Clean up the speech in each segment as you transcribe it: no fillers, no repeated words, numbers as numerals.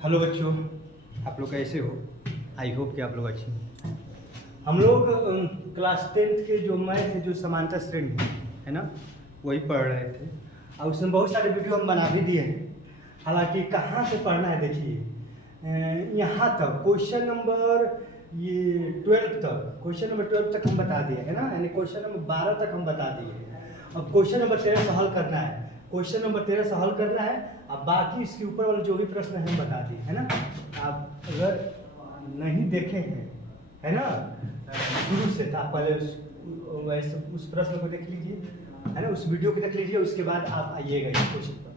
Hello बच्चों, आप लोग कैसे हो? आई होप कि आप लोग अच्छे हैं। हम लोग क्लास 10th के जो मैथ जो समांतर श्रेणी है ना, वही पढ़ रहे थे और उसमें बहुत सारे वीडियो हम बना भी दिए हैं। हालांकि कहाँ से पढ़ना है देखिए, यहाँ तक क्वेश्चन नंबर ये 12 तक, क्वेश्चन नंबर 12 तक हम बता दिए है ना, यानी क्वेश्चन नंबर 12 तक हम बता दिए। अब क्वेश्चन नंबर 13 से हल करना है, क्वेश्चन नंबर 13 से हल करना है। अब बाकी इसके ऊपर वाले जो भी प्रश्न है हम बता दिए है ना। आप अगर नहीं देखे हैं है ना शुरू से, तो आप पहले उस प्रश्न को देख लीजिए है ना, उस वीडियो को देख लीजिए, उसके बाद आप आइएगा इस क्वेश्चन पर,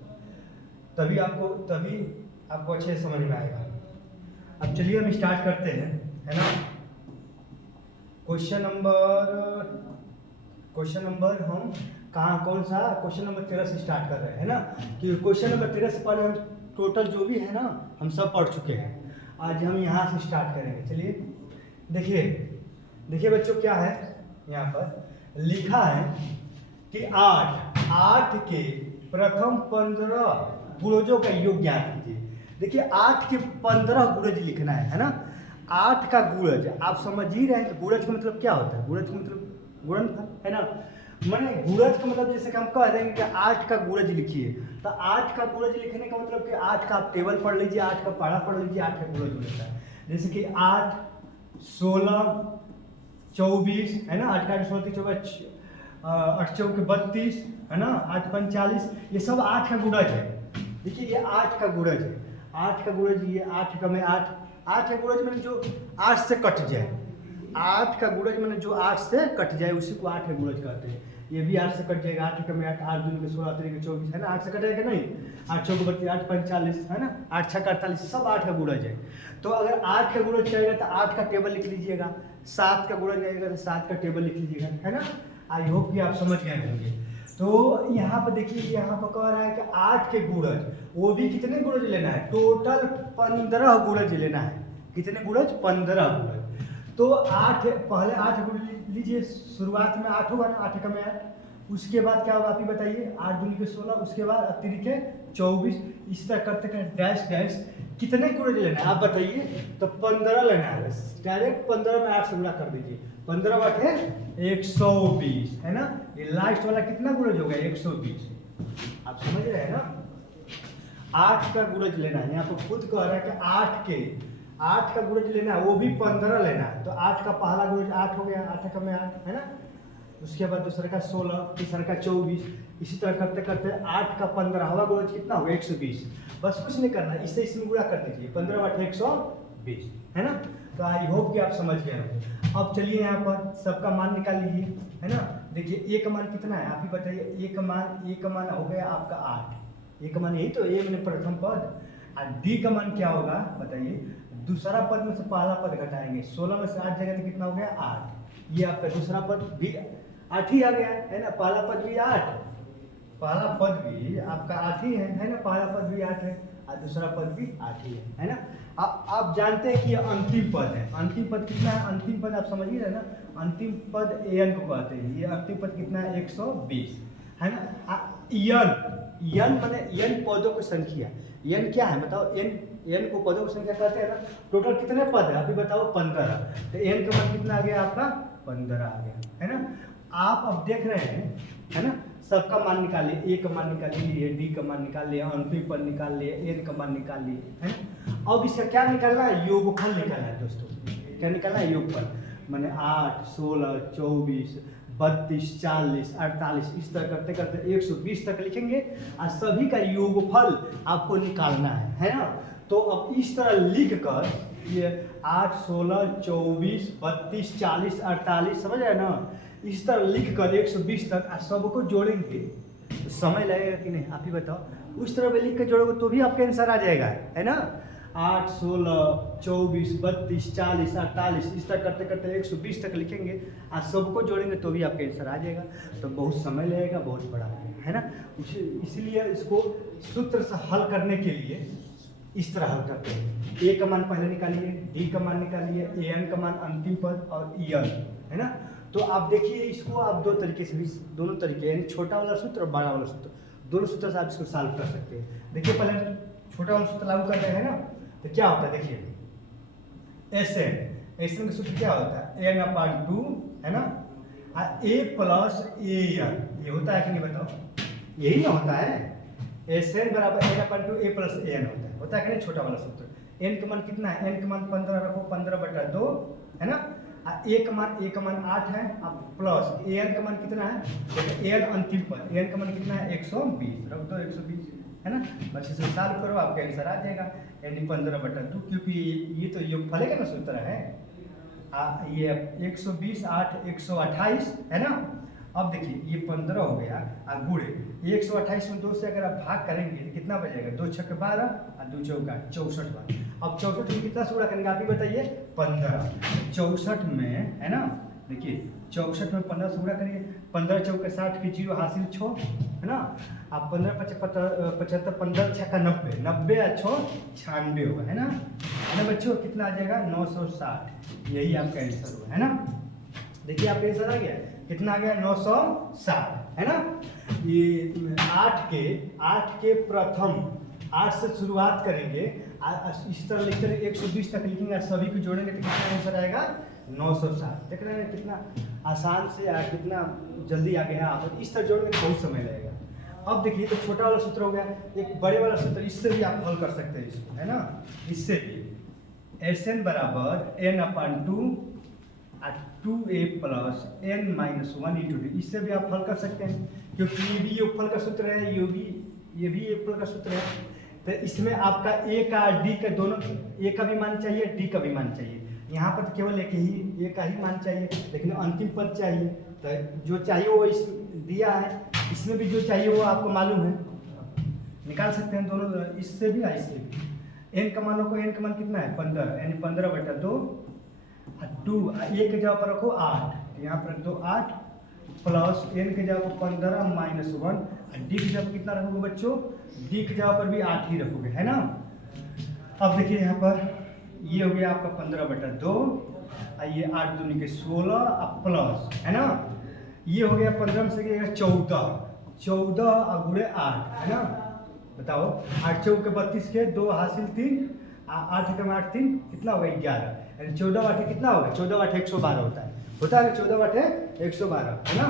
तभी आपको अच्छे से समझ में आएगा। अब चलिए हम स्टार्ट करते हैं है ना। क्वेश्चन नंबर हम कौन सा क्वेश्चन नंबर 13 से स्टार्ट कर रहे हैं ना, कि क्वेश्चन नंबर 13 से पहले हम टोटल जो भी है ना हम सब पढ़ चुके हैं। आज हम यहाँ से स्टार्ट करेंगे। चलिए देखिए बच्चों, क्या है यहाँ पर लिखा है कि 8 के प्रथम 15 गुणजों का योग ज्ञात कीजिए। देखिए 8 के 15 गुणज लिखना है ना। 8 का गुणज आप समझ ही रहे हैं कि गुणज का मतलब क्या होता है। गुणज का मतलब गुणनफल है ना। मैंने गुणज का मतलब जैसे कि हम कह देंगे कि 8 का गुणज लिखिए, तो 8 का गुणज लिखने का मतलब कि 8 का आप टेबल पढ़ लीजिए, 8 का पढ़ा पढ़ लीजिए, 8 का गुणज होता है। जैसे कि 8, 16, 24 है ना, 8 का 16, 24, 8 चौके 32 है ना, 8 पंच 40, ये सब 8 का गुणज है। देखिए ये 8 का गुणज है। 8 का गुणज ये 8 का में 8 का गुणज मैंने जो 8 से कट जाए, 8 का गुणज मैंने जो 8 से कट जाए उसी को 8 का गुणज कहते हैं। ये भी 8 से कट जाएगा, 8 का में 8, 8 दूनी के 16, 3 के 24 है ना, 8 से कटेगा नहीं, 8 चौके 32, 8 पंच 40 है ना, 8 छक्का 48, सब 8 का गुणज है। तो अगर 8 का गुणज चाहिए तो 8 का टेबल लिख लीजिएगा, 7 का गुणज आएगा तो 7 का टेबल लिख लीजिएगा है ना। आई होप कि आप समझ गए होंगे। तो यहाँ पर देखिए, यहाँ पर कह रहा है कि 8 के गुणज, वो भी कितने गुणज लेना है, टोटल 15 गुणज लेना है। कितने गुणज? 15 गुणज। तो 8 पहले 8 गुणज लीजिए, शुरुआत में 8 होगा ना, 8 का में 8, उसके बाद क्या होगा आप ही बताइए, 8 दूनी के 16, उसके बाद 3 के 24, इस तरह करते करते डैश डैश कितने गुणज लेना है आप बताइए। तो 15 लेना है, डायरेक्ट 15 में 8 से गुणा कर दीजिए, 15 बटे 120 है ना। ये लास्ट वाला कितना गुणज होगा? 120। आप समझ रहे हैं ना। 8 का गुणज लेना है, यहाँ पर खुद कह रहा है कि 8 का गुणज लेना है, वो भी 15 लेना है। तो 8 का पहला गुणज 8 हो गया, 8 का में 8 है ना, उसके बाद दूसरे का 16, तीसरे का 24, इसी तरह करते करते 8 का 15वां गुणज कितना होगा? 120। बस कुछ नहीं करना, इससे इसमें गुणा कर दीजिए, 15 बटे 120 है ना। तो आई होप कि आप समझ गए होंगे। अब चलिए यहाँ पर सबका मान निकाल लीजिए है ना। देखिए a का मान कितना है आप ही बताइए। a का मान हो गया आपका 8। a का मान यही तो, a मैंने प्रथम पद, और d का मान क्या होगा बताइए। दूसरा पद में से पहला पद घटाएंगे, 16 में से 8 जाएगा तो कितना हो गया? 8। ये आपका दूसरा पद भी 8 ही आ गया है ना, पहला पद भी 8, पहला पद भी आपका 8 ही है ना, पहला पद भी 8 है और दूसरा पद भी 8 ही है ना। आप जानते हैं कि ये अंतिम पद है। अंतिम पद कितना है? अंतिम पद आप समझिए रहे ना, अंतिम पद an को कहते हैं। ये अंतिम पद कितना है? 120 है ना। n माने n पदों की संख्या। n क्या है बताओ? n को पदों की संख्या कहते हैं ना। टोटल कितने पद है अभी बताओ? 15। तो n का मान कितना आ गया आपका? 15 आ गया है ना। आप अब देख रहे हैं है ना, सबका मान निकाल लिए, a का मान निकाल लिए, d का मान निकाल लिया, अंतिम पद निकाल लिए, n का मान निकाल लिए है ना। अब इसका क्या निकालना है? योगफल निकालना है दोस्तों। क्या निकालना है? योगफल। मैंने 8, 16, 24, 32, 40, 48 इस तरह करते करते 120 तक लिखेंगे और सभी का योगफल आपको निकालना है ना। तो अब इस तरह लिख कर ये 8, 16, 24, 32, 40, 48 समझ रहे ना, इस तरह लिख कर 120 तक सबको जोड़ेंगे तो समय लगेगा कि नहीं आप ही बताओ। उस तरह में लिख कर जोड़ोगे तो भी आपका आंसर आ जाएगा है ना। 8, 16, 24, 32, 40, 48 इस तरह करते करते 120 तक लिखेंगे और सबको जोड़ेंगे तो भी आपका आंसर आ जाएगा। तो बहुत समय लगेगा, बहुत बड़ा है ना। इसलिए इसको सूत्र से हल करने के लिए इस तरह हल करते हैं। a का मान पहले निकालिए, d का मान निकालिए, an का मान अंतिम पद और en है ना। तो आप देखिए इसको आप दो तरीके से भी, दोनों तरीके यानी छोटा वाला सूत्र और बड़ा वाला सूत्र, दोनों सूत्र से आप इसको सॉल्व कर सकते हैं। देखिए पहले छोटा वाला सूत्र लागू कर रहे हैं ना, तो क्या होता है देखिए, एस एन का सूत्र क्या होता है, एन अपॉन टू, है ना, ए प्लस ए एन, ये होता है कि नहीं बताओ, यही ना होता है, एस एन बराबर n upon two A plus A N होता है कि नहीं, छोटा वाला सूत्र। एन का मान कितना है, एन का मान 15 रखो, 15/2, है ना, ए का मान 8 है, अब प्लस ए एन का मान कितना है, ए एन अंतिम पद, ए एन का मान कितना है 120, रख दो 120, है ना, बस इसे सॉल्व करो आपका आंसर आ जाएगा, यानी 15/2, क्योंकि ये तो योगफल का ना सूत्र है, ये 120 8 128, है ना। अब देखिए ये 15 हो गया और गुणे 128 में 2 से अगर आप भाग करेंगे तो कितना बचेगा, 2 × 6 = 12 और 2 × 4 = 64 बार। अब 64 में कितना से गुणा करेंगे आप ही बताइए, 15, 64 में, है ना, देखिए 64 में 15 से गुणा करेंगे, 15 × 4 = 60 की 0 हासिल 6, है ना, आप 15 × 5 = 75, 15 × 6 = 90, 90 और 6 = 96 होगा, है ना बच्चों, कितना आ जाएगा 960, यही आपका आंसर होगा, है ना। देखिए आपका आंसर आ गया, कितना आ गया 960, है ना। ये 8 के प्रथम 8 से शुरुआत करेंगे, इस तरह लिखते रहे 120 तक लिखेंगे, सभी को जोड़ेंगे तो कितना आंसर आएगा 960। देख रहे हैं कितना आसान से कितना जल्दी आ गया, आप इस तरह जोड़ेंगे तो बहुत समय लगेगा। अब देखिए तो छोटा वाला सूत्र हो गया, एक बड़े वाला सूत्र, इससे भी आप हल कर सकते हैं इसको, है ना, इससे भी एस एन बराबर n upon 2a plus n minus 1 into d, इससे भी आप हल कर सकते हैं, क्योंकि ये भी योगफल का सूत्र है, ये भी योगफल का सूत्र है। तो इसमें आपका a का d का दोनों, a का भी मान चाहिए, d का भी मान चाहिए। यहाँ पर तो केवल a का ही मान चाहिए, लेकिन अंतिम पद चाहिए, तो जो चाहिए वो इस दिया है, इसमें भी जो चाहिए वो आपको मालूम है, निकाल सकते हैं दोनों, इससे भी और इससे भी। n का मान को, n का मान कितना है 15, यानी 15/2, 2 a के जगह पर रखो 8, यहाँ पर रख दो 8 प्लस n के जगह पर 15 माइनस 1, और d के जगह पर कितना रखोगे बच्चों, d के जगह पर भी 8 ही रखोगे, है ना। अब देखिए यहाँ पर ये हो गया आपका 15/2, ये 8 दूनी के 16 प्लस, है ना, ये हो गया 15 से गया 14 और गुणे 8, है ना, बताओ 8 × 4 = 32 के 2 हासिल 3, 8 × 8 3 कितना होगा 11, यानी 14 वाटे कितना होगा, 14 वाटे 112 होता है 14 वाटे 112, है ना।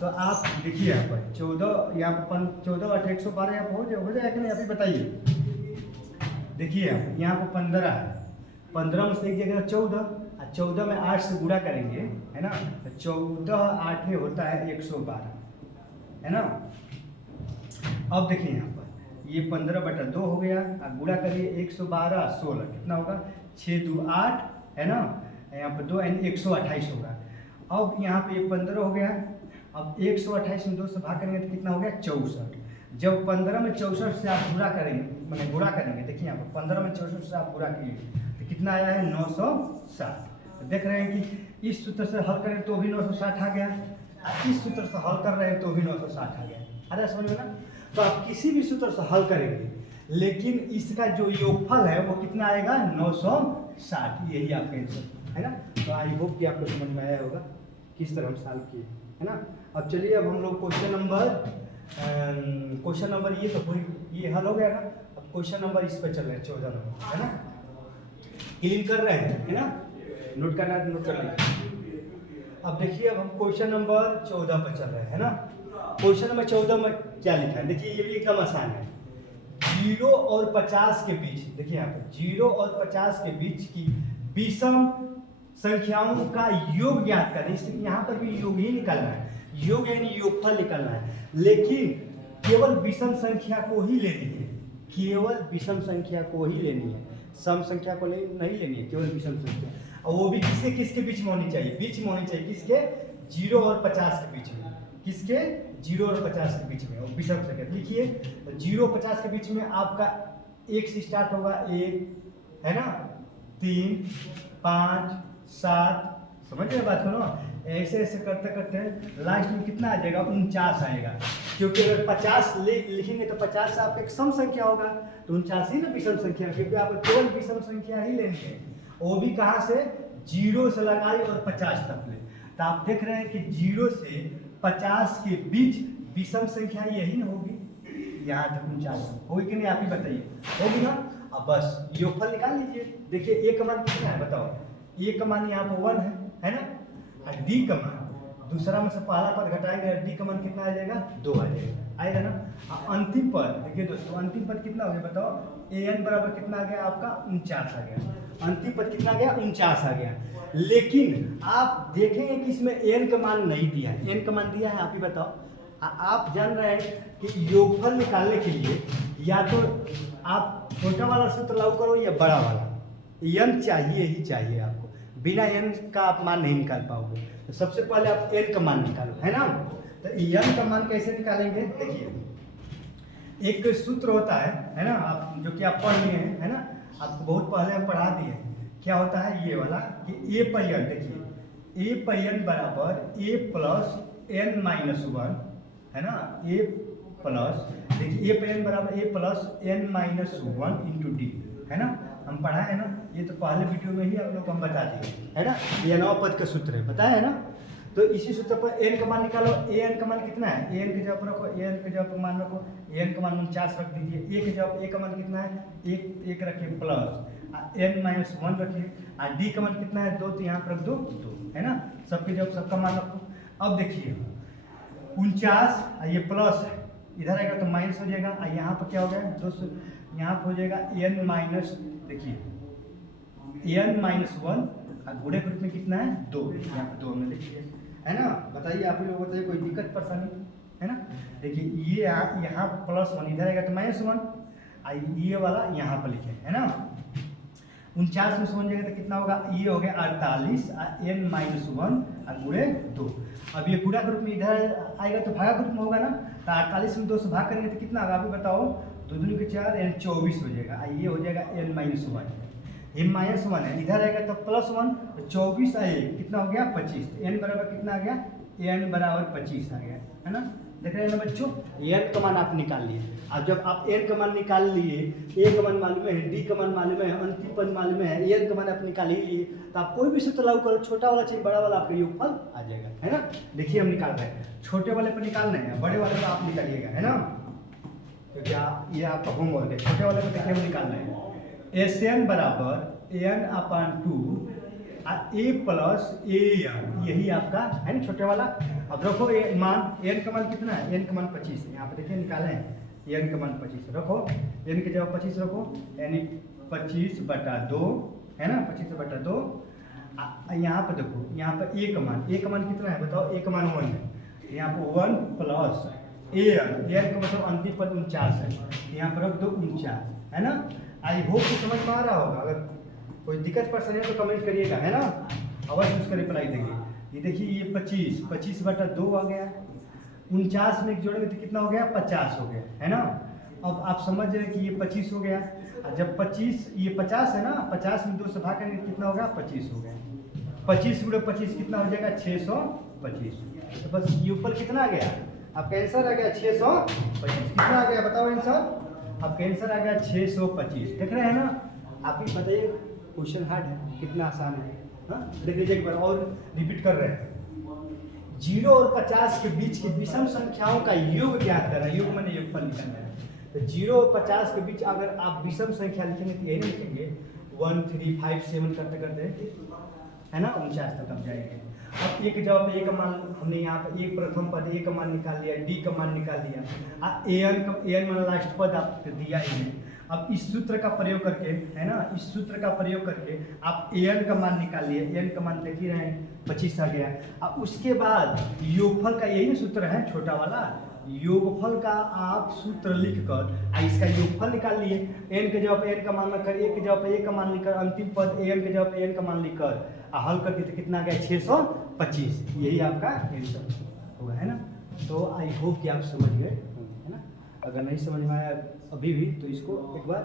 तो आप देखिए यहाँ पर 14, यहाँ पर 14 वाटे 112 यहाँ पर हो जाएगा कि नहीं, अभी बताइए। देखिए यहाँ पर 15 है, 15 में से एक जगह 14, और 14 में 8 से गुणा करेंगे, है ना, तो 14 8 होता है 112, है ना। अब देखिए यहाँ पर ये 15/2 हो गया, और गुणा करिए 112 16 कितना होगा 6 2 8, है ना, यहाँ पर 2 यानी 128 होगा। अब यहाँ पे 15 हो गया, अब 128 में 2 से भाग करेंगे तो कितना हो गया 64। जब 15 में 64 से आप गुणा करेंगे, मैंने गुणा करेंगे, देखिए यहाँ पर 15 में 64 से आप गुणा किए तो कितना आया है 960। देख रहे हैं कि इस सूत्र से हल करें तो भी 960 आ गया, और इस सूत्र से हल कर रहे हैं तो भी 960 आ गया। अरे समझ में ना, तो आप किसी भी सूत्र से हल करेंगे, लेकिन इसका जो योगफल है वो कितना आएगा 960, यही आपका आंसर है ना। तो आई होप कि आपको समझ में आया होगा किस तरह हम सॉल्व किए, है ना। अब चलिए अब हम लोग क्वेश्चन नंबर ये तो ये हल हो गया ना। अब क्वेश्चन नंबर इस पर चल रहे हैं 14 नंबर, है ना, क्लीन कर रहे हैं, है ना, नोट करना है नोट कर लें। अब देखिए अब हम क्वेश्चन नंबर 14 पर चल रहे हैं, है ना। क्वेश्चन नंबर 14 में क्या लिखा है, देखिए ये भी एकदम आसान है। 0 और 50 के बीच, देखिए यहाँ पर 0 और 50 के बीच की विषम संख्याओं का योग ज्ञात करें। इसलिए यहाँ पर भी योग ही निकालना है, योग यानी योगफल निकालना है, लेकिन केवल विषम संख्या को ही लेनी है, केवल विषम संख्या को ही लेनी है, सम संख्या को नहीं लेनी है, केवल विषम संख्या। और वो भी किसके किसके बीच में होनी चाहिए, बीच में होनी चाहिए, किसके 0 और 50 के बीच में, किसके 0 और 50 के बीच में, और विषम संख्या लिखिए 0 और 50 के बीच में आपका 1 से स्टार्ट होगा, 1 है ना, 3 5 7, समझ रहे बात को ना। ऐसे ऐसे करते करते लास्ट में कितना आ जाएगा 49 आएगा, क्योंकि अगर 50 लिखेंगे तो 50 से आपका एक सम संख्या होगा, तो 49 ही ना विषम संख्या, क्योंकि आप केवल विषम संख्या ही लेंगे, वो भी कहाँ से 0 से लगाई और 50 तक ले। तो आप देख रहे हैं कि 0 से 50 के बीच विषम संख्या यही ना होगी, यहाँ तक 49 होगी कि नहीं, आप ही बताइए, होगी ना। अब बस योगफल निकाल लीजिए। देखिए ए का मान कितना है बताओ, ए का मान यहाँ पर 1 है ना, और डी का मान दूसरा में से पहला पद घटाएंगे, डी का मान कितना आ जाएगा 2 आ जाएगा, आएगा ना। अंतिम पद देखिए दोस्तों, अंतिम पद कितना हो गया बताओ, an बराबर कितना आ गया आपका 49 आ गया, अंतिम पद कितना आ गया 49 आ गया। लेकिन आप देखेंगे कि इसमें n का मान नहीं दिया है, n का मान दिया है आप ही बताओ। आप जान रहे हैं कि योगफल निकालने के लिए या तो आप छोटा वाला सूत्र लागू करो या बड़ा वाला, n चाहिए ही चाहिए आपको, बिना n का आप मान नहीं निकाल पाओगे। तो सबसे पहले आप n का मान निकालो, है ना। तो n का मान कैसे निकालेंगे, देखिए एक सूत्र होता है ना, आप जो कि आप पढ़ लिए हैं, है ना, आपको बहुत पहले हम पढ़ा दिए। क्या होता है ये वाला कि a पर n, देखिए a पर n बराबर a प्लस n माइनस 1, है ना, a प्लस, देखिए a पर n बराबर a plus n minus 1 into D, है ना, हम पढ़ा है ना, ये तो पहले वीडियो में ही आप लोग को हम बता दिए, है ना, ये 9 पद का सूत्र है, बताया है ना। तो इसी सूत्र पर n का मान निकालो, an का मान कितना है, an के जगह रखो, an के जगह मान रखो, an का मान 49 रख दीजिए, a के जगह a का मान कितना है, एक रखिए प्लस n माइनस 1 रखिए, और d का मान कितना है 2, तो यहाँ पर रख दो 2, है ना, सबके जगह सबका मान रखो। अब देखिए 49 ये प्लस है, इधर आएगा तो माइनस हो जाएगा, और यहाँ पर क्या हो गया 200, यहाँ पर हो जाएगा n माइनस, देखिए n माइनस 1, और गुणे के रूप में कितना है 2, यहाँ पर 2 हमने लिख लिया, है ना। बताइए आप ही लोग, बताइए कोई दिक्कत परेशानी, है ना। देखिए ये यहाँ प्लस 1, इधर आएगा तो माइनस 1, ये वाला यहाँ पर लिखे, है ना। 49 में से 1 जाएगा तो कितना होगा, ये हो गया 48, n माइनस 1 और गुणे 2। अब ये गुणा के रूप में इधर आएगा तो भागा के रूप में होगा ना, तो 48 में 2 से भाग करेंगे तो कितना होगा अभी बताओ, 2 दूनी के 4, n 24 हो जाएगा, ये हो जाएगा n माइनस 1, ये माइनस 1 है, इधर आएगा तो प्लस 1, तो 24 आए कितना हो गया 25, तो n बराबर कितना आ गया, n बराबर 25 आ गया, है ना। देख रहे हैं ना बच्चों, n का मान आप निकाल लिए। अब जब आप n का मान निकाल लिए, a का मान मालूम है, d का मान मालूम है, अंतिम पद मालूम है, n का मान आप निकाल ही लिए, तो आप कोई भी सूत्र लागू करो, छोटा वाला चाहिए बड़ा वाला, आपका योगफल आ जाएगा, है ना। देखिए हम निकाल रहे हैं, छोटे वाले पर निकालना है, बड़े वाले पर आप निकालिएगा, है ना, क्योंकि ये आपका होमवर्क है। छोटे वाले पर देखिए हम निकालना है, Sn बराबर n/2 a प्लस an, यही आपका है ना छोटे वाला। अब रखो ये मान, n का मान कितना है, n का मान 25 है, यहाँ पे देखिए निकाले हैं, n का मान 25 रखो, n के जगह 25 रखो, यानी 25/2, है ना, 25/2। यहाँ पर देखो, यहाँ पर a का मान कितना है बताओ, a का मान 1 है, यहाँ पर 1 प्लस an का मतलब अंतिम पद 49 है, यहाँ पर रख दो 49, है ना। आई होप कि समझ में आ रहा होगा, अगर कोई दिक्कत परेशानी है तो कमेंट करिएगा, है ना, अवश्य उसका रिप्लाई देंगे। ये देखिए ये 25/2 आ गया, 49 में जोड़ेंगे तो कितना हो गया 50 हो गया, है ना। अब आप समझ रहे हैं कि ये 25 हो गया, और जब 25 ये 50 है ना, 50 में 2 से भाग करेंगे कितना हो गया 25 हो गया, 25 × 25 कितना हो जाएगा 625। तो बस ये ऊपर कितना आ गया, आपका आंसर आ गया 625। कितना आ गया बताओ आंसर, आपका आंसर आ गया 625। देख रहे हैं ना, आप ही बताइए क्वेश्चन हार्ड है कितना आसान है, हाँ देख लीजिए एक बार और रिपीट कर रहे हैं। 0 और 50 के बीच की विषम संख्याओं का योग ज्ञात करना, योग मैंने योगफल निकालना है। तो 0 और 50 के बीच अगर आप विषम संख्या लिखेंगे तो यही लिखेंगे 1 3 5 7 करते करते, है ना, 49 तक आप जाएंगे। अब एक जवाब ए का मान हमने यहाँ पर एक प्रथम पद ए का मान निकाल लिया, डी का मान निकाल लिया, an मान लास्ट पद आप दिया ही है। अब इस सूत्र का प्रयोग करके, है ना, इस सूत्र का प्रयोग करके आप an का मान निकाल लिए, an का मान देख ही रहे हैं 25 आ गया। अब उसके बाद योगफल का यही सूत्र है छोटा वाला, योगफल का आप सूत्र लिखकर इसका योगफल निकाल लिए, n के जगह n का मान लिखकर, a के जगह a का मान लिखकर, अंतिम पद an के जगह n का मान लिखकर हल करके तो कितना आ गया 625, यही आपका आंसर होगा, है ना। तो आई होप कि आप समझ गए, है ना। अगर नहीं समझ में आया अभी भी तो इसको एक बार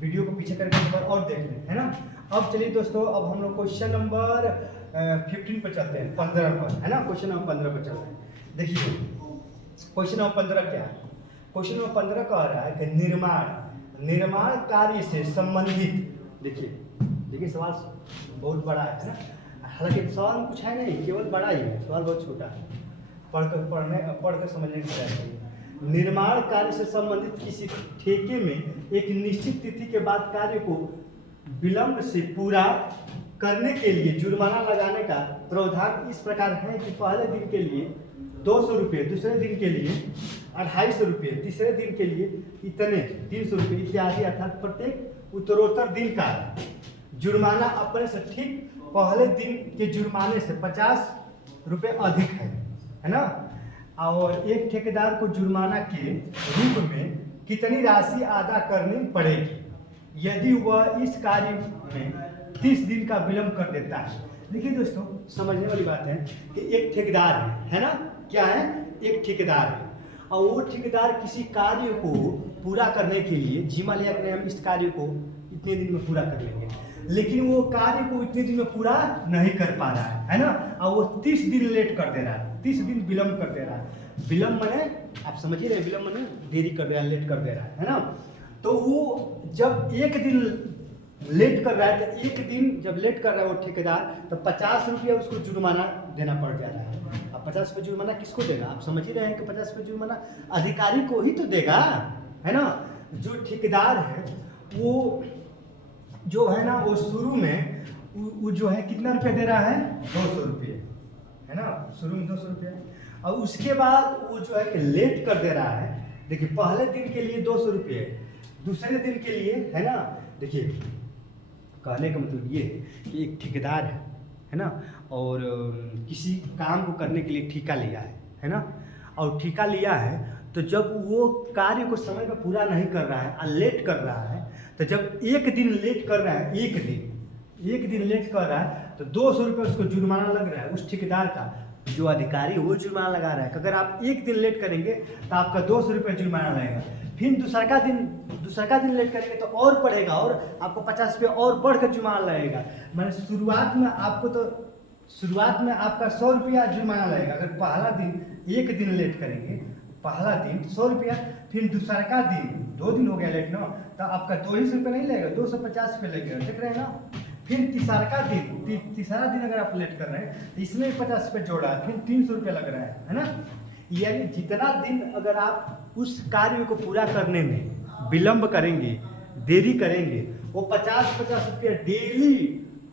वीडियो को पीछे करके एक बार और देख लें, है ना। अब चलिए दोस्तों, अब हम लोग क्वेश्चन नंबर 15 पर चलते हैं, 15 पर, है ना, क्वेश्चन नंबर 15 पर चलते हैं। देखिए क्वेश्चन नंबर 15 क्या है, क्वेश्चन नंबर 15 कह रहा है कि निर्माण कार्य से संबंधित, देखिए सवाल बहुत बड़ा है ना, हालांकि सवाल में कुछ है नहीं, केवल बड़ा ही है, सवाल बहुत छोटा है, पढ़कर समझने की कोशिश करिए। निर्माण कार्य से संबंधित किसी ठेके में एक निश्चित तिथि के बाद कार्य को विलंब से पूरा करने के लिए जुर्माना लगाने का प्रावधान इस प्रकार है कि पहले दिन के लिए 200 रुपये, दूसरे दिन के लिए 250 रुपये, तीसरे दिन के लिए इतने 300 रुपये इत्यादि, अर्थात प्रत्येक उत्तरोत्तर दिन का जुर्माना अपने से ठीक पहले दिन के जुर्माने से 50 रुपये अधिक है ना। और एक ठेकेदार को जुर्माना के रूप में कितनी राशि अदा करनी पड़ेगी यदि वह इस कार्य में 30 दिन का विलंब कर देता है। देखिए दोस्तों, समझने वाली बात है कि एक ठेकेदार है ना, क्या है, एक ठेकेदार है, और वो ठेकेदार किसी कार्य को पूरा करने के लिए जिम्मा लिया कि हम इस कार्य को इतने दिन में पूरा कर लेंगे, लेकिन वो कार्य को इतने दिन में पूरा नहीं कर पा रहा है ना, और वो 30 दिन लेट कर दे रहा है, 30 दिन विलंब कर दे रहा है। विलंब मने आप समझ ही रहे, विलंब मने देरी कर रहा है, लेट कर दे रहा है ना। तो वो जब एक दिन लेट कर रहा है, तो एक दिन जब लेट कर रहा है वो ठेकेदार, तो 50 रुपया उसको जुर्माना देना पड़ जा रहा है। अब 50 रुपये जुर्माना किसको देगा, आप समझ ही रहे हैं कि 50 रुपये जुर्माना अधिकारी को ही तो देगा, है ना। जो ठेकेदार है वो जो है ना, वो शुरू में वो जो है कितना रुपया दे रहा है, 200 रुपये, है ना, शुरू में 200 रुपये, और उसके बाद वो जो है कि लेट कर दे रहा है। देखिए, पहले दिन के लिए 200 रुपये, दूसरे दिन के लिए, है ना। देखिए, कहने का मतलब ये है कि एक ठेकेदार है ना, और किसी काम को करने के लिए ठेका लिया है ना, और ठेका लिया है, तो जब वो कार्य को समय पर पूरा नहीं कर रहा है और लेट कर रहा है, तो जब एक दिन लेट कर रहा है, एक दिन लेट कर रहा है, तो 200 रुपये उसको जुर्माना लग रहा है, उस ठेकेदार का। जो अधिकारी वो जुर्माना लगा रहा है, अगर आप एक दिन लेट करेंगे तो आपका 200 रुपये जुर्माना लगेगा, फिर दूसरा दिन लेट करेंगे तो और बढ़ेगा, और आपको 50 रुपये और बढ़कर जुर्माना लगेगा। मैंने शुरुआत में आपका 100 रुपया जुर्माना लगेगा अगर पहला दिन एक दिन लेट करेंगे, पहला दिन 100 रुपया, फिर दूसरा का दिन 2 दिन हो गया लेट ना, तो आपका 200 रुपये नहीं लगेगा, 250 रुपये लगेगा, देख रहे हैं ना। फिर तीसरा दिन अगर आप लेट कर रहे हैं तो इसमें 50 रुपये जोड़ा है, फिर 300 रुपये लग रहा है ना। यानी जितना दिन अगर आप उस कार्य को पूरा करने में विलंब करेंगे, देरी करेंगे, वो 50 रुपये डेली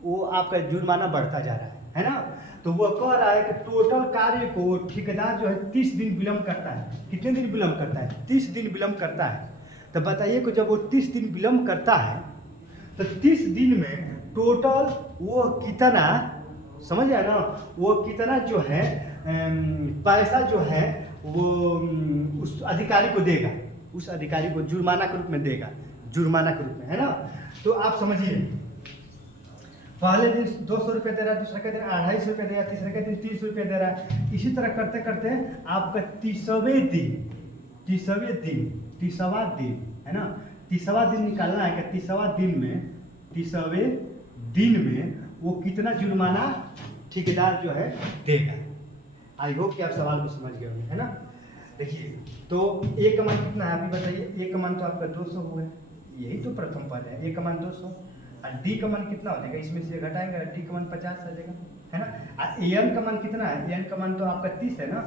वो आपका जुर्माना बढ़ता जा रहा है ना। तो वो कह रहा है कि टोटल कार्य को ठेकेदार जो है 30 दिन विलंब करता है। कितने दिन विलंब करता है, 30 दिन विलंब करता है। तो बताइए कि जब वो 30 दिन विलंब करता है, तो 30 दिन में टोटल वो कितना, समझ आया ना, वो कितना जो है पैसा जो है वो उस अधिकारी को देगा, उस अधिकारी को जुर्माना के रूप में देगा, जुर्माना के रूप में, है ना। तो आप समझिए, पहले दिन 200 रुपये दे रहा है, दूसरे के दिन 250 रुपये दे रहा है, तीसरे के दिन 300 रुपये दे रहा है। इसी तरह करते करते आपका 30वें दिन है ना, 30वां दिन निकालना है कि 30वें दिन में वो कितना जुर्माना ठेकेदार जो है देगा। आई होप कि आप सवाल को समझ गए होंगे, है ना। देखिए, तो ए का मान कितना है, अभी बताइए। ए का मान तो आपका 200 हुआ है, यही तो प्रथम पद है। ए का मान 200, और डी का मान कितना हो जाएगा, इसमें से घटाएंगे, डी का मान 50 आ जाएगा, है ना। और एन का मान कितना है, एन का मान तो आपका 30 है ना,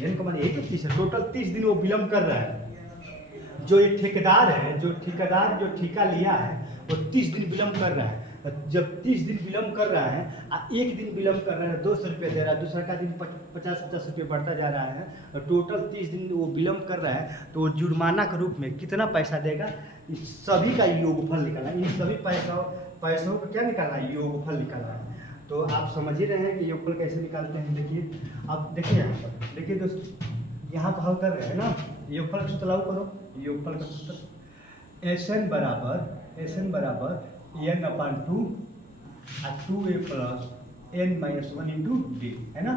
एन का मान यही तो 30 है। टोटल 30 दिन वो विलंब कर रहा है। जो एक ठेकेदार है, जो ठेका लिया है, वो 30 दिन विलंब कर रहा है। जब 30 दिन विलंब कर रहा है, एक दिन विलंब कर रहा है, 200 रुपये दे रहा है, दूसरा का दिन 50 रुपये बढ़ता जा रहा है, और टोटल 30 दिन वो विलंब कर रहा है, तो वो जुर्माना के रूप में कितना पैसा देगा, इस सभी का योगफल निकालना है। इन सभी पैसों को क्या निकालना है, योगफल निकालना है। तो आप समझ ही रहे हैं कि योगफल कैसे निकालते हैं। देखिए, आप देखिए यहाँ पर, देखिए दोस्तों, यहाँ पर हल कर रहे हैं ना, योगफल का सूत्र लागू करो। योगफल का सूत्र एसएन बराबर n/2 और 2a + n-1 इंटू डी, है ना।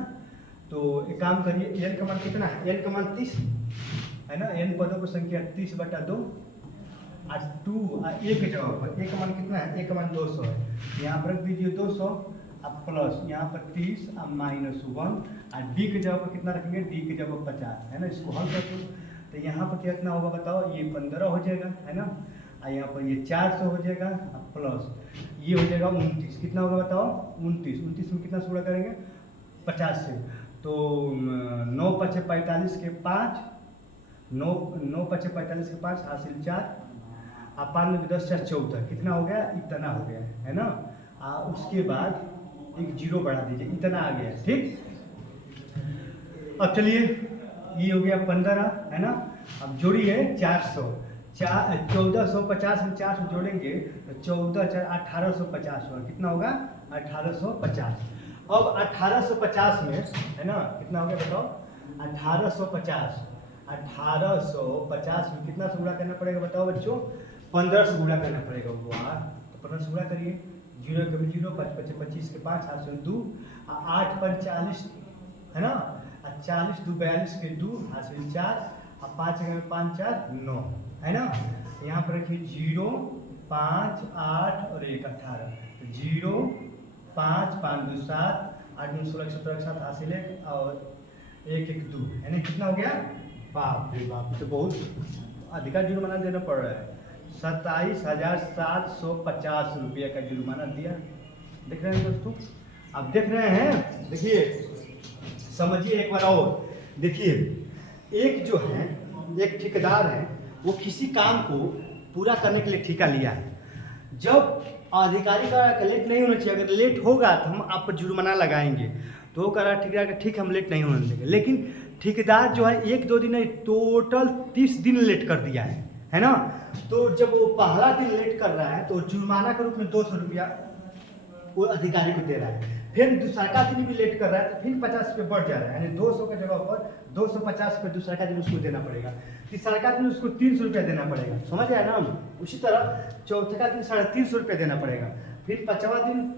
तो एक काम करिए, n का मान कितना है, n का मान 30 है ना, n पदों की संख्या 30/2 और 2 और a के जगह पर a का मान कितना है, a का मान 200 है। यहाँ पर रख दीजिए 200 और प्लस यहाँ पर 30 और -1 और d के जगह पर कितना रखेंगे, d के जगह पर 50, है ना। इसको हल कर दो, तो यहाँ पर कितना होगा बताओ, ये 15 हो जाएगा, है ना। और यहाँ पर ये 400 हो जाएगा, प्लस ये हो जाएगा 29, कितना होगा बताओ, 29 में कितना सोड़ा करेंगे, 50 से, तो 9 × 5 = 45 के 5 9 9 5 45 के 5 हासिल 4, अब 5 में 10 4 14, कितना हो गया? इतना हो गया है ना। उसके बाद एक जीरो बढ़ा दीजिए, इतना आ गया, ठीक। अब चलिए ये हो गया 15 है ना। अब जोड़िए 400, 1450 में 400 जोड़ेंगे तो 14 4 1850 होगा, कितना होगा? 1850। अब 1850 में है ना कितना हो गया बताओ? 1850 1850 में कितना से गुणा करना पड़ेगा बताओ बच्चों? 15 से गुणा करना पड़ेगा। वाह, तो 15 से गुणा करिए, 0 कभी 0, 5 5 25 के 5 हाथ से 2, 8 5 40 है ना, 40 2 42 के 2 हाथ से 4, अब 5 में 5 4 9 है ना। यहाँ पर रखिए 0 5 8 और 1 18, 0 5 5 2 7 8 9 16 17 7 हासिल 1 और 1 1 2 है ना। कितना हो गया? बाप रे बाप, तो बहुत अधिका जुर्माना देना पड़ रहा है। 27,750 रुपये का जुर्माना दिया। देख रहे हैं दोस्तों? आप देख रहे हैं? देखिए समझिए एक बार और देखिए, एक जो है एक ठेकेदार है, वो किसी काम को पूरा करने के लिए ठेका लिया है। जब अधिकारी का लेट नहीं होना चाहिए, अगर लेट होगा तो हम आप पर जुर्माना लगाएंगे, तो वो कह रहा है ठेकेदार का ठीक हम लेट नहीं होने देंगे। लेकिन ठेकेदार जो है 1-2 दिन नहीं, टोटल 30 दिन लेट कर दिया है ना। तो जब वो पहला दिन लेट कर रहा है तो जुर्माना के रूप में 200 रुपया वो अधिकारी को दे रहा है। फिर दूसरा दिन भी लेट कर रहा है तो फिर 50 रुपये बढ़ जा रहा है, यानी 200 के जगह पर 250 रुपये दूसरा दिन उसको देना पड़ेगा, तीसरा दिन उसको 300 रुपया देना पड़ेगा, समझ आया ना हम। उसी तरह चौथे दिन 350 रुपये देना पड़ेगा, फिर 5वां दिन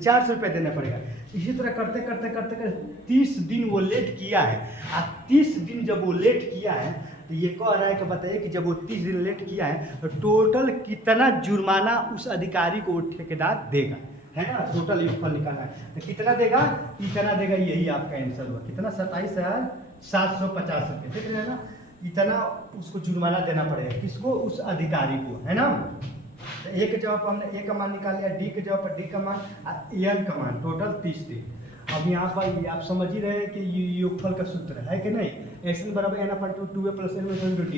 400 रुपये देना पड़ेगा। इसी तरह करते करते करते करते 30 दिन वो लेट किया है। 30 दिन जब वो लेट किया है तो ये कह रहा है कि बताइए कि जब वो 30 दिन लेट किया है तो टोटल कितना जुर्माना उस अधिकारी को ठेकेदार देगा, है ना। टोटल योगफल निकालना है तो कितना देगा? इतना देगा, यही आपका आंसर हुआ। कितना? 27,750 रुपये। देख रहे हैं ना, इतना उसको जुर्माना देना पड़ेगा। किसको? उस अधिकारी को, है ना। तो ए के जगह पर हमने ए का मान निकाल लिया, डी के जगह पर डी का मान, एन का मान, टोटल 30 दिन। अब यहाँ पर आप समझ ही रहे हैं कि योगफल का सूत्र है कि नहीं। एन बराबर एन अपन 2a + n × d।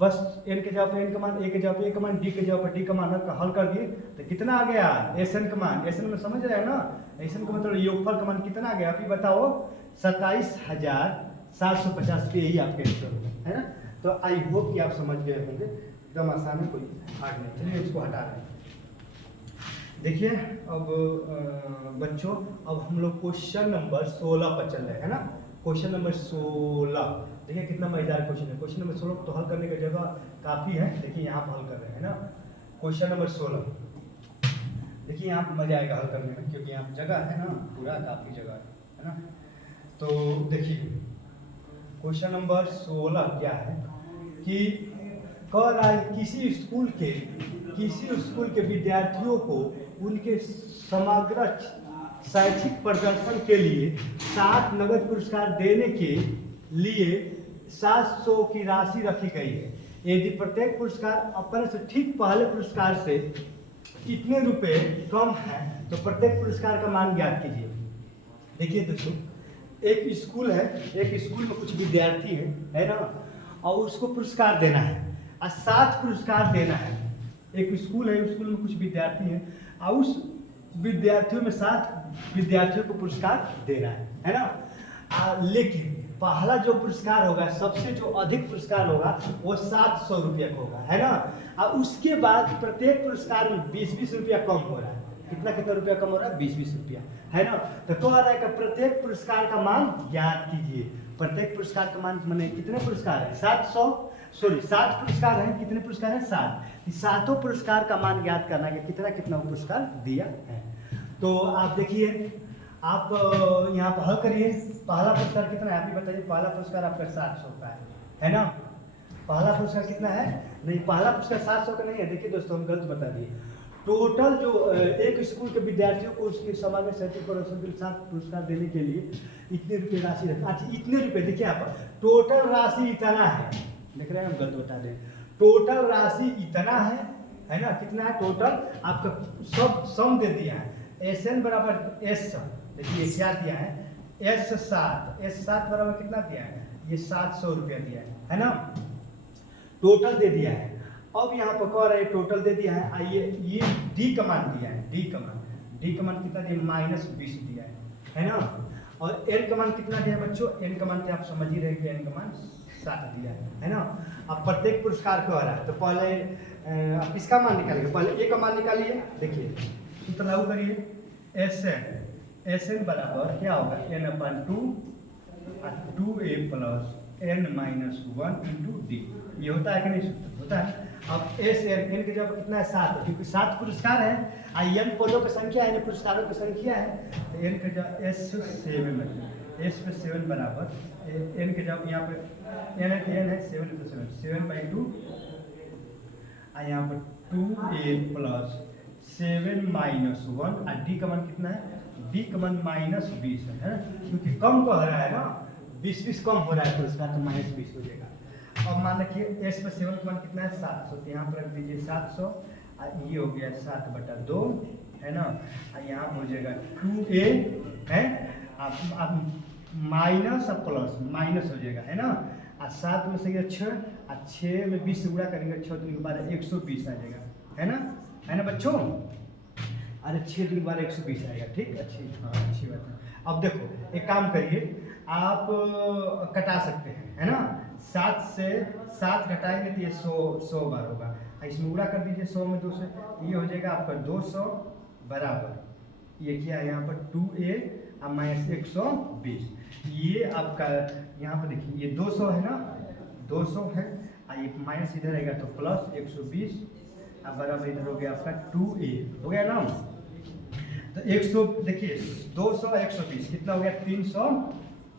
बस एन के जगह पर एन का मान, ए के जगह पर ए का मान, डी के जगह पर डी का मान का हल कर दिए तो कितना आ गया? एन का मान। एन में समझ रहे हैं ना, एन का मतलब योगफल का मान कितना आ गया? अभी बताओ 27,750 पे ही आपके आंसर होगा, है ना। तो आई होप कि आप समझ गए होंगे, एकदम आसान है, कोई हार्ड नहीं। चलिए इसको हटा रहे हैं। देखिए अब बच्चों, अब हम लोग क्वेश्चन नंबर 16 पर चल रहे हैं ना। क्वेश्चन नंबर 16 देखिए कितना मजेदार क्वेश्चन है। क्वेश्चन नंबर 16 तो हल करने की जगह काफ़ी है, देखिए यहाँ पर हल कर रहे हैं ना। क्वेश्चन नंबर 16 देखिए यहाँ पर मजा आएगा हल करने में, क्योंकि यहाँ जगह है ना, पूरा काफ़ी जगह है ना। तो देखिए क्वेश्चन नंबर 16 क्या है कि कह रहा है किसी स्कूल के विद्यार्थियों को उनके समग्र शैक्षिक प्रदर्शन के लिए 60 नगद पुरस्कार देने के लिए 700 की राशि रखी गई है। यदि प्रत्येक पुरस्कार अपने से ठीक पहले पुरस्कार से कितने रुपए कम है तो प्रत्येक पुरस्कार का मान ज्ञात कीजिए। देखिए दोस्तों, एक स्कूल है, एक स्कूल में कुछ विद्यार्थी है ना, और उसको पुरस्कार देना है और 7 पुरस्कार देना है। एक स्कूल है, स्कूल में कुछ विद्यार्थी हैं और उस विद्यार्थियों में 7 विद्यार्थियों को पुरस्कार देना है ना। लेकिन पहला जो पुरस्कार होगा, सबसे जो अधिक पुरस्कार होगा वो 700 रुपया का होगा, है ना। और उसके बाद प्रत्येक पुरस्कार में 20-20 रुपया कम हो रहा है। कितना रुपया कम हो रहा है? 20-20 रुपया, है ना। तो कह रहा है कि प्रत्येक पुरस्कार का मान ज्ञात कीजिए। प्रत्येक पुरस्कार का मान माने कितने पुरस्कार है? 7 पुरस्कार हैं। कितने पुरस्कार हैं? 7। सातों पुरस्कार का मान ज्ञात करना है कि कितना पुरस्कार दिया है। तो आप देखिए, आप यहाँ पर हल करिए। पहला पुरस्कार कितना है आप ही बताइए। पहला पुरस्कार आपका 700 का है ना। पहला पुरस्कार कितना है? नहीं, पहला पुरस्कार 700 का नहीं है। देखिए दोस्तों, हम गलत बता दिए। टोटल जो एक स्कूल के विद्यार्थियों को उसके समग्र शैक्षिक प्रदर्शन के साथ पुरस्कार देने के लिए इतने रुपये राशि रखा। अच्छा, इतने रुपये देखिए आप, टोटल राशि इतना है। देख रहे हैं, हम गलत बता दें। टोटल राशि इतना है ना। कितना है टोटल? आपका सब सम दे दिया है। SN बराबर S, देखिए क्या दिया है? S7 बराबर कितना दिया है? ये 700 रुपया दिया है ना। टोटल दे दिया है। अब यहाँ पर कह रहे हैं टोटल दे दिया है, आइए ये डी कमान दिया है, डी कमान कितना दिया, -20 दिया है ना। और एन कमान कितना दिया है बच्चों, एन कमान तो आप समझ ही रहे कि एन कमान 7 दिया है ना। अब प्रत्येक पुरस्कार कह रहा है तो पहले आप किसका मान निकालेंगे, पहले ए का मान निकालिए। देखिए सूत्र लागू करिए, एस एन बराबर क्या होगा, n/2 2a + n-1 × d। ये होता है कि नहीं, सूत्र होता है। अब एस एन की जगह कितना है 7, क्योंकि 7 पुरस्कार है, एन पदों की संख्या है, पुरस्कारों की संख्या है, तो एन की जगह एस पे 7 बराबर एन के जब यहाँ पे एन है तो एन है 7 तो 7/2 और यहाँ पर 2a + 7 - 1 और डी का मान कितना है, डी का मान -20 है ना, क्योंकि कम कह रहा है ना, 20 कम हो रहा है पुरस्कार तो -20 हो जाएगा। अब मान रखिए एस पे 7 का मान कितना है 700, तो यहाँ पर रख दीजिए 700 और ये हो गया 7/2 है ना, और यहाँ हो जाएगा 2a है, आप माइनस और प्लस माइनस हो जाएगा है ना, और 7 में से 6 और 6 में 20 से गुणा करेंगे, 6 दूनी के बाद 120 आ जाएगा है ना बच्चों। अरे 6 दूनी के बाद 120 आएगा, ठीक अच्छी बात है। अब देखो एक काम करिए, आप कटा सकते हैं है ना, 7 से 7 घटाएंगे तो ये 100 बार होगा, इसमें गुणा कर दीजिए 100 में 2 से, ये हो जाएगा आपका 200 बराबर ये क्या है यहाँ पर 2a और -120। ये आपका यहाँ पर देखिए ये 200 है ना, 200 है और ये माइनस इधर आएगा तो प्लस 120 और बराबर इधर हो गया आपका 2a हो गया ना। तो 100 देखिए 200 और 120 कितना हो गया 300,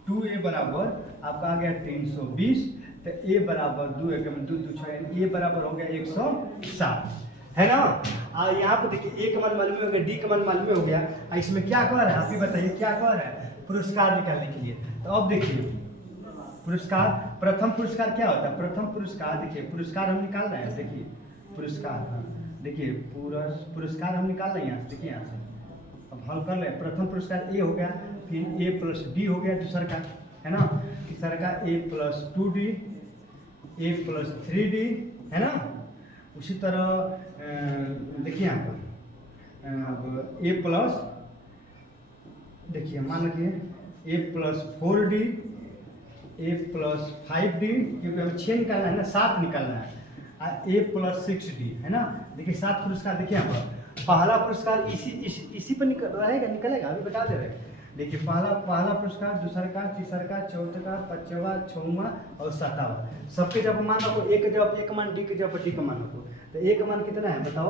2a बराबर आपका आ गया 320, तो a बराबर 2 ए बराबर हो गया 160 है ना। और यहाँ पर देखिए ए का मान मालूम हो गया, डी का मान मालूम हो गया, और इसमें क्या कह रहा है आप ही बताइए, क्या कह रहा है, पुरस्कार निकालने के लिए। तो अब देखिए पुरस्कार, प्रथम पुरस्कार क्या होता है, प्रथम पुरस्कार देखिए पुरस्कार हम निकाल रहे हैं, देखिए पुरस्कार देखिए पुरस्कार हम निकाल रहे हैं यहाँ, देखिए यहाँ से अब हल कर रहे हैं। प्रथम पुरस्कार ए हो गया, फिर a + d हो गया दूसरा का है ना, तीसरा का a + 2d, a + 3d है ना। उसी तरह देखिए यहाँ पर अब a+ देखिए मान लीजिए a + 4d, a + 5d, क्योंकि हमें 6 निकालना है ना, 7 निकालना है, और a + 6d है ना। देखिए 7 पुरस्कार देखिए यहाँ पर, पहला पुरस्कार इसी पर निकलेगा अभी बता दे रहे हैं। देखिए पहला पुरस्कार, दूसरा का, तीसरा का, चौथा का, 5वां, 6वां और 7वां, सबके जब मान रखो, एक जब एक मान, डी के जब डी का मान रखो, तो एक मान कितना है बताओ,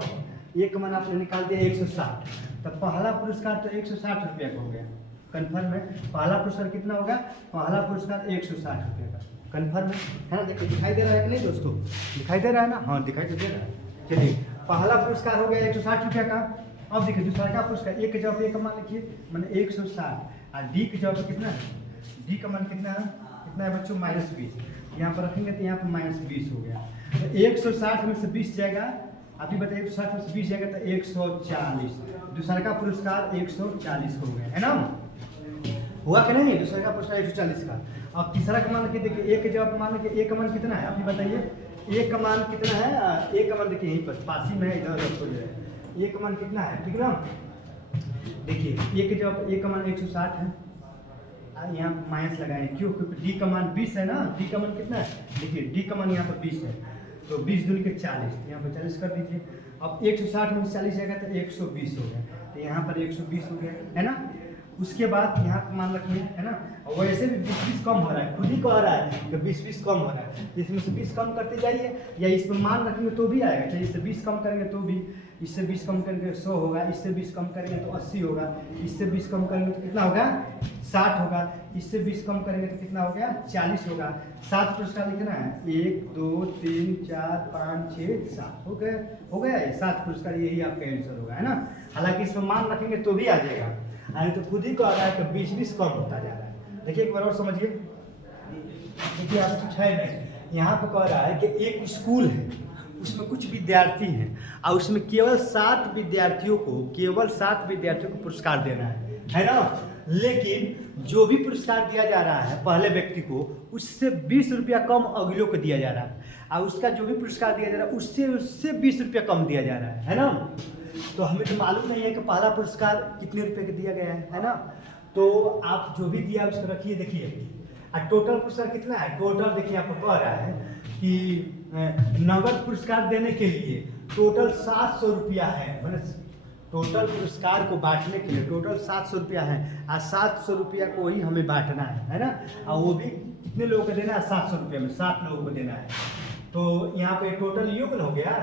एक मान आपने निकाल दिया 160, तो पहला पुरस्कार तो 160 रुपया का हो गया, कन्फर्म है। पहला पुरस्कार कितना होगा, पहला पुरस्कार 160 रुपये का, कन्फर्म है ना। देखिए दिखाई दे रहा है कि नहीं दोस्तों, दिखाई दे रहा है ना, हाँ दिखाई तो दे रहा है। चलिए पहला पुरस्कार हो गया 160 रुपये का। अब देखिए दूसरा का पुरस्कार, एक के जवाब एक का मान लिखिए मैंने 160, और डी के जवाब कितना है, डी का मान कितना है बच्चों -20, यहाँ पर रखेंगे तो यहाँ पर -20 हो गया, तो 160 में से 20 जाएगा, अभी बताइए 160 में से 20 जाएगा तो 140, दूसरा का पुरस्कार 140 हो गया है ना, हुआ कि नहीं, दूसरा का पुरस्कार 140 का। अब तीसरा का मान देखिए, एक के जवाब मान के एक का मान कितना है, अभी बताइए एक का मान कितना है, एक का मान देखिए यहीं पर पास ही में है, इधर हो जाए, एक का मान कितना है, ठीक ना। देखिए एक जब एक का मान 160 है, यहाँ माइनस लगाए क्यों, क्योंकि डी का मान 20 है ना, डी का मान कितना है, देखिए डी का मान यहाँ पर 20 है, तो 20 दूनी के 40, यहाँ पर 40 कर दीजिए। अब 160 में 40 जाएगा तो 120 हो गया, तो यहाँ पर 120 हो गया है ना। उसके बाद यहाँ मान रखिए है ना, और वैसे भी 20 कम हो रहा है, खुद ही कह रहा है कि 20 कम हो रहा है, इसमें से 20 कम करते जाइए, या इस पर मान रखेंगे तो भी आएगा, चाहे इससे 20 कम करेंगे तो भी, इससे 20 कम करेंगे 100 होगा, इससे 20 कम करेंगे तो 80 होगा, इससे 20 कम करेंगे तो कितना होगा 60 होगा, इससे 20 कम करेंगे तो कितना हो गया 40 होगा। 7 पुरस्कार लिखना है, 1 2 3 4 5 6 7 हो गया ये 7 पुरस्कार, यही आपका आंसर होगा है ना। हालांकि इसमें मान रखेंगे तो भी आ जाएगा, अरे तो खुद ही कह रहा है कि 20 कम होता जा रहा है। देखिए एक बार और समझिए, देखिए आप कुछ है नहीं, यहाँ पे कह रहा है कि एक स्कूल है, उसमें कुछ विद्यार्थी हैं और उसमें केवल 7 विद्यार्थियों को पुरस्कार देना है ना। लेकिन जो भी पुरस्कार दिया जा रहा है पहले व्यक्ति को, उससे 20 रुपया कम अगलों को दिया जा रहा है, और उसका जो भी पुरस्कार दिया जा रहा है उससे 20 रुपया कम दिया जा रहा है ना। तो हमें तो मालूम नहीं है कि पहला पुरस्कार कितने रुपए का दिया गया है ना। तो आप जो भी दिया उसको रखिए, देखिए और टोटल पुरस्कार कितना है। टोटल देखिए आपको कह रहा है कि नगद पुरस्कार देने के लिए टोटल 700 रुपया है, मतलब टोटल पुरस्कार को बांटने के लिए टोटल 700 रुपया है, और 700 रुपया को ही हमें बांटना है ना। और वो भी कितने लोगों को देना है, 700 रुपये में 7 लोगों को देना है। तो यहाँ पे टोटल योग हो गया,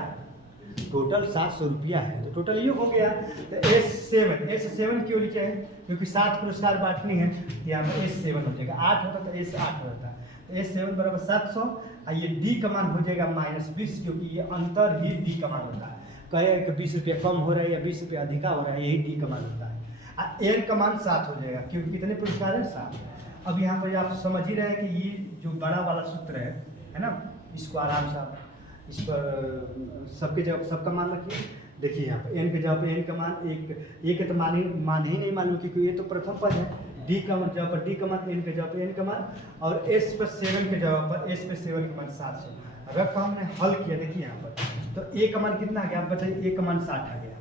टोटल 700 रुपया है, तो टोटल योग हो गया। तो S7 क्यों लिखे हैं, क्योंकि 7 पुरस्कार बांटनी है, यहाँ पर S7 हो जाएगा। 8 होता तो S8 होता, तो S7 बराबर 700, और ये D का मान हो जाएगा -20, क्योंकि ये अंतर ही D का मान होता है। कहे कि 20 रुपये कम हो रहा है या 20 रुपये अधिका हो रहा है, यही D का मान होता है। और N का मान 7 हो जाएगा, क्योंकि कितने पुरस्कार हैं, 7। अब यहाँ पर आप समझ ही रहे हैं कि ये जो बड़ा वाला सूत्र है ना, इसको आराम से आप इस पर सबके जवाब सबका मान रखिए। देखिए यहाँ पर n के जवाब पर n का मान एक के तो मान ही नहीं मालूम, क्योंकि ये तो प्रथम पद है। d का जवाब पर d का मान, n के जवाब पर n का मान, और s पर 7 के जवाब पर s पर 7 का मान 700। अगर तो हमने हल किया, देखिए यहाँ पर तो a का मान कितना आ गया, आप बताइए। a का मान 60 आ गया,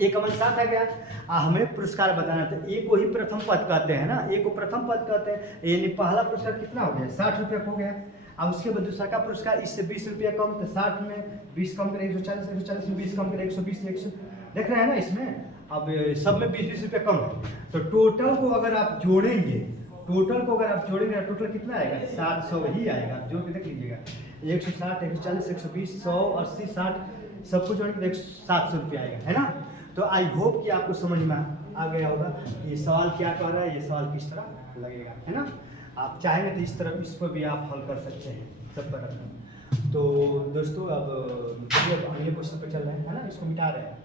a का मान 60 आ गया। हमें पुरस्कार बताना था, a को ही प्रथम पद कहते हैं ना, a को प्रथम पद कहते हैं, यानी पहला पुरस्कार कितना हो गया, 60 रुपया हो गया। अब उसके बाद दूसरा का पुरस्कार इससे 20 रुपया कम, तो 60 में 20 कम करें 140, 140 में 20 कम करें 120, 100 देख रहे हैं ना इसमें। अब सब में 20-20 रुपया कम है, तो टोटल को अगर आप जोड़ेंगे, टोटल कितना आएगा, 700 ही आएगा। जोड़ के देख लीजिएगा, 160, 140, 120, 100, 80, 60 सबको जोड़ेंगे तो 700 रुपया आएगा, है ना। तो आई होप कि आपको समझ में आ गया होगा ये सवाल क्या कह रहा है, ये सवाल किस तरह लगेगा, है ना। आप चाहेंगे तो इस तरह इसको भी आप हल कर सकते हैं सब पर रखना। तो दोस्तों अब अगले क्वेश्चन पर चल रहे हैं, है ना, इसको मिटा रहे हैं।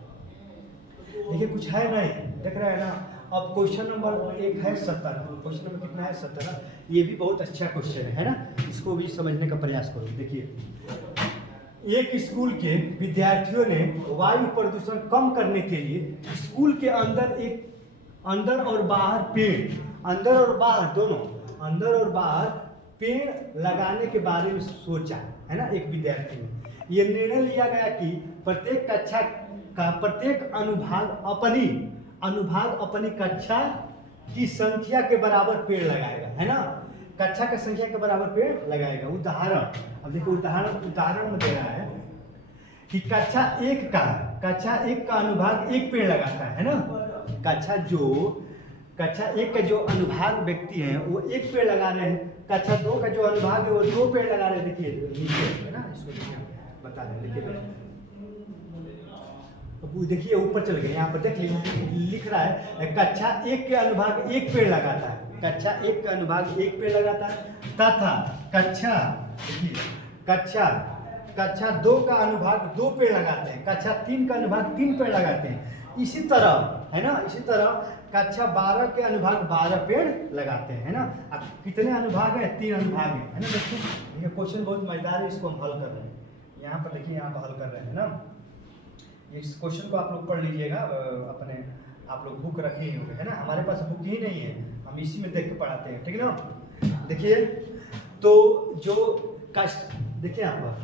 देखिए कुछ है नहीं, देख रहे हैं ना। अब क्वेश्चन नंबर 1 है 70, क्वेश्चन नंबर कितना है 70। ये भी बहुत अच्छा क्वेश्चन है ना, इसको भी समझने का प्रयास करो। देखिए एक स्कूल के विद्यार्थियों ने वायु प्रदूषण कम करने के लिए स्कूल के अंदर और बाहर पेड़, अंदर और बाहर दोनों, अंदर और बाहर पेड़ लगाने के बारे में सोचा, है ना। एक विद्यार्थी ने यह निर्णय लिया गया कि प्रत्येक कक्षा का प्रत्येक अनुभाग अपनी कक्षा की संख्या के बराबर पेड़ लगाएगा, है ना। कक्षा की संख्या के बराबर पेड़ लगाएगा। उदाहरण, अब देखो उदाहरण में दे रहा है कि कक्षा 1 का अनुभाग 1 पेड़ लगाता है ना। कक्षा 1 का जो अनुभाग व्यक्ति हैं वो 1 पेड़ लगा रहे हैं, कक्षा 2 का जो अनुभाग है वो 2 पेड़ लगा रहे हैं। देखिए नीचे है ना, इसको देखिए बता रहे हैं, देखिए अब देखिए ऊपर चल गए, यहाँ पर देख लीजिए लिख रहा है कक्षा 1 के अनुभाग 1 पेड़ लगाता है, कक्षा 1 का अनुभाग 1 पेड़ लगाता है, तथा कक्षा 2 का अनुभाग 2 पेड़ लगाते हैं, कक्षा 3 का अनुभाग 3 पेड़ लगाते हैं। इसी तरह, है ना, इसी तरह कक्षा 12 के अनुभाग 12 पेड़ लगाते हैं, है ना। अब कितने अनुभाग है, 3 अनुभाग है ना। देखिए ये क्वेश्चन बहुत मजेदार है, इसको हम हल कर रहे हैं। यहाँ पर देखिए, यहाँ पर हल कर रहे हैं ना। इस क्वेश्चन को आप लोग पढ़ लीजिएगा, अपने आप लोग बुक रखे ही होंगे, है ना। हमारे पास बुक ही नहीं है, हम इसी में देख के पढ़ाते हैं, ठीक है ना। देखिए तो जो देखिए यहाँ पर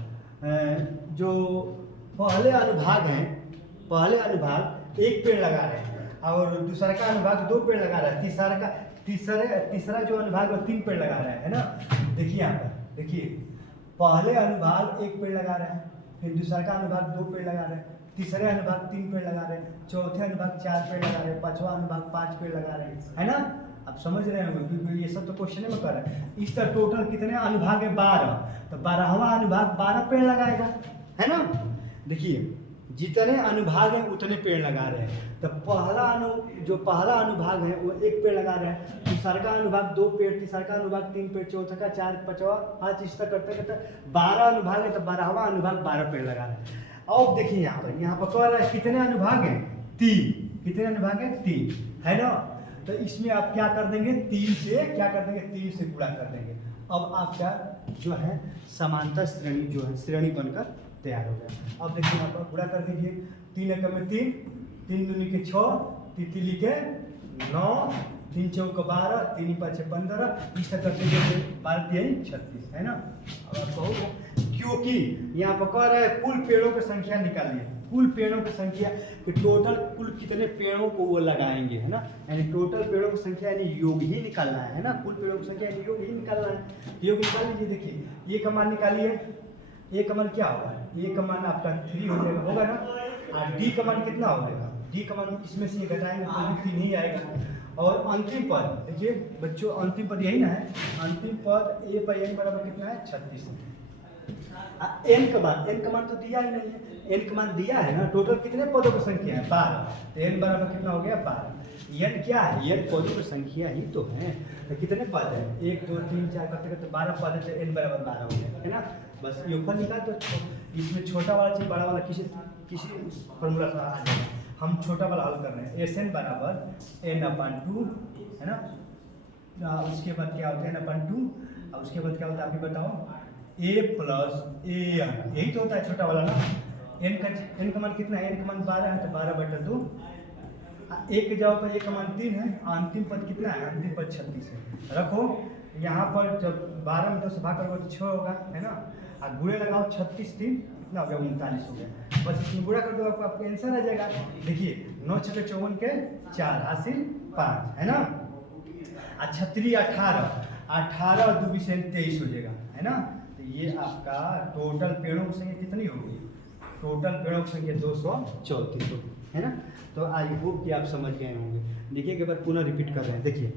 जो पहले अनुभाग 1 पेड़ लगा रहे हैं, और दूसरा का अनुभाग 2 पेड़ लगा रहा है, तीसरा जो अनुभाग है 3 पेड़ लगा रहा है ना। देखिए यहाँ पर देखिए, पहले अनुभाग 1 पेड़ लगा रहा है, फिर दूसरा का अनुभाग 2 पेड़ लगा रहे हैं, तीसरे अनुभाग 3 पेड़ लगा रहे हैं, चौथे अनुभाग 4 पेड़ लगा रहे हैं, पांचवा अनुभाग 5 पेड़ लगा रहे हैं, है ना। आप समझ रहे होंगे क्योंकि ये सब तो क्वेश्चन में कर रहे हैं। इस तरह टोटल कितने अनुभाग है, 12, तो 12वां अनुभाग 12 पेड़ लगाएगा, है ना। देखिए जितने अनुभाग हैं उतने पेड़ लगा रहे हैं। तो पहला अनुभाग है वो 1 पेड़ लगा रहे हैं, दूसरा का अनुभाग 2 पेड़, तीसरा का अनुभाग 3 पेड़, चौथा का 4, पांचवा 5, इस तरह करते करते 12 अनुभाग है, तो 12वां अनुभाग 12 पेड़ लगा रहे हैं। अब देखिए यहाँ पर कह रहा है कितने अनुभाग हैं, 3। कितने अनुभाग हैं, 3, है ना। तो इसमें आप क्या कर देंगे, 3 से गुणा कर देंगे। अब आपका जो है समांतर श्रेणी जो है श्रेणी बनकर तैयार हो गया। अब देखिए यहाँ पर गुणा कर दीजिए, 3 एकम में 3, 3 दूनी के 6, 3 लिखे 9, 3 चौक 12, 3 5 15, इस तरह करते करते 12 3 36 है ना। अब आप कहो क्योंकि यहाँ पर कह रहा है कुल पेड़ों की संख्या निकालिए, कुल पेड़ों की संख्या कि टोटल कुल कितने पेड़ों को वो लगाएंगे, है ना। यानी टोटल पेड़ों की संख्या यानी योग ही निकालना है ना, कुल पेड़ों की संख्या यानी योग ही निकालना है। योग निकाल लीजिए, देखिए ए का मान निकालिए, ए का मान क्या होगा, ए का मान आपका 3 हो जाएगा, होगा ना। और डी का मान कितना हो जाएगा, डी का मान इसमें से ये घटाएंगे तो भी 3 ही आएगा। और अंतिम पद देखिए बच्चों, अंतिम पद यही ना है, अंतिम पद ए पर एन बराबर कितना है 36। एन का मान तो दिया ही नहीं है, एन का मान दिया है ना। टोटल कितने पदों की संख्या है 12, तो एन बराबर कितना हो गया 12। एन क्या है, एन पदों की संख्या ही तो है। तो कितने पद है 1 2 3 4 करते करते 12 पद है, तो एन बराबर 12 हो गया, है ना। बस योगफल निकाल दो, इसमें छोटा वाला चीज बड़ा वाला किसी फॉर्मूला से आ जाएगा। हम छोटा वाला हल कर रहे हैं, एस एन बराबर n/2 है ना। उसके बाद क्या होता है n/2, और उसके बाद क्या होता है आप ही बताओ, a + an, यही तो होता है छोटा वाला ना। n का मान कितना है, n का मान 12 है, तो 12/2। एक के जगह पर a का मान 3 है, अंतिम पद कितना है, अंतिम पद 36 है। रखो यहाँ पर जब 12 में 2 से भाग करोगे तो 6 होगा, है ना। और गुणे लगाओ 36 3 कितना हो गया 39 हो गया। बस इसमें गुणा कर दो, आपका आंसर आ जाएगा। देखिए 9 × 6 = 54 के 4 हासिल 5, है ना। अच्छा 3 18 और 2 20 23 हो जाएगा, है ना। तो ये आपका टोटल पेड़ों की संख्या कितनी होगी, टोटल पेड़ों की संख्या 234 होगी, है ना। तो आई होप कि आप समझ गए होंगे। देखिए एक बार पुनः रिपीट कर रहे हैं। देखिए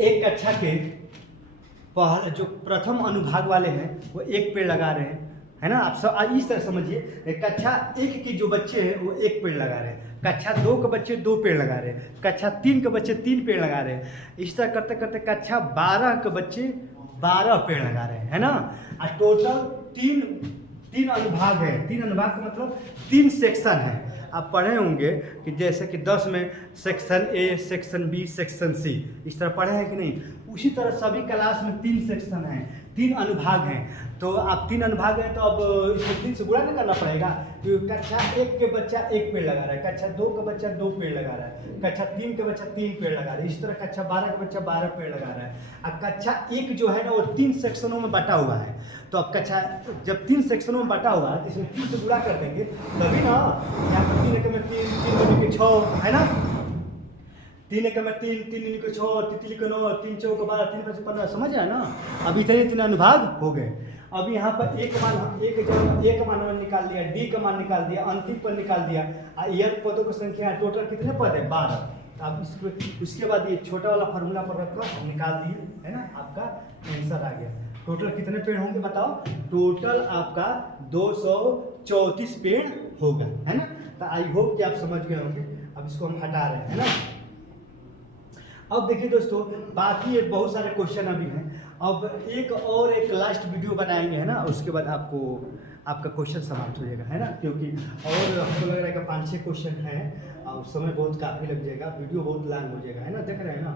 एक कक्षा के पहले जो प्रथम अनुभाग वाले हैं वो 1 पेड़ लगा रहे हैं, है ना। आप सब इस तरह समझिए, कक्षा 1 के जो बच्चे हैं वो 1 पेड़ लगा रहे हैं, कक्षा 2 के बच्चे 2 पेड़ लगा रहे हैं, कक्षा 3 के बच्चे 3 पेड़ लगा रहे हैं। इस तरह करते करते कक्षा 12 के बच्चे 12 पेड़ लगा रहे हैं, है ना। और टोटल 3 अनुभाग है, 3 अनुभाग का मतलब 3 सेक्शन है। आप पढ़े होंगे कि जैसे कि 10 में section A, section B, section C, इस तरह पढ़े हैं कि नहीं। उसी तरह सभी क्लास में 3 सेक्शन हैं, 3 अनुभाग हैं। तो आप 3 अनुभाग हैं तो अब इसको 3 से गुणा नहीं करना पड़ेगा, क्योंकि कक्षा 1 के बच्चा 1 पेड़ लगा रहा है, कक्षा 2 का बच्चा 2 पेड़ लगा रहा है, कक्षा 3 के बच्चा 3 पेड़ लगा रहा है, इस तरह कक्षा 12 का बच्चा 12 पेड़ लगा रहा है। अब कक्षा 1 जो है ना वो 3 सेक्शनों में बटा हुआ है। तो अब कक्षा जब 3 सेक्शनों में बटा हुआ है तो इसमें 3 से गुणा कर देंगे तभी ना। यहाँ पर 3 एकम में 3, 3 के 6, है ना। 3 एकम में 3, 3 के 6, 3 के 9, 3 चौक 12, 3 5 15, समझ आया ना। अब इतने 3 अनुभाग हो गए। अब यहाँ पर एक मान हमने निकाल लिया, डी का मान निकाल दिया, अंतिम पद निकाल दिया। यह पदों की संख्या टोटल कितने पद है 12। अब उसके बाद ये छोटा वाला फार्मूला पर रखकर निकाल दिए, है ना। आपका आंसर आ गया। टोटल कितने पेड़ होंगे बताओ, टोटल आपका 234 पेड़ होगा, है ना। तो आई होप कि आप समझ गए होंगे। अब इसको हम हटा रहे हैं, है ना। अब देखिए दोस्तों बाकी बहुत सारे क्वेश्चन अभी हैं। अब एक लास्ट वीडियो बनाएंगे, है ना। उसके बाद आपका क्वेश्चन समाप्त हो जाएगा, है ना। क्योंकि और हमको लग रहा है कि 5-6 क्वेश्चन हैं और समय बहुत काफ़ी लग जाएगा, वीडियो बहुत लॉन्ग हो जाएगा, है ना। देख रहे हैं ना।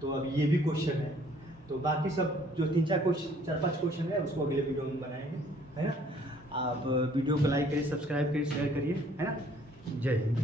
तो अब ये भी क्वेश्चन है, तो बाकी सब जो 4-5 क्वेश्चन है उसको अगले वीडियो में बनाएंगे, है ना। आप वीडियो को लाइक करिए, सब्सक्राइब करिए, शेयर करिए, है ना। जय हिंद।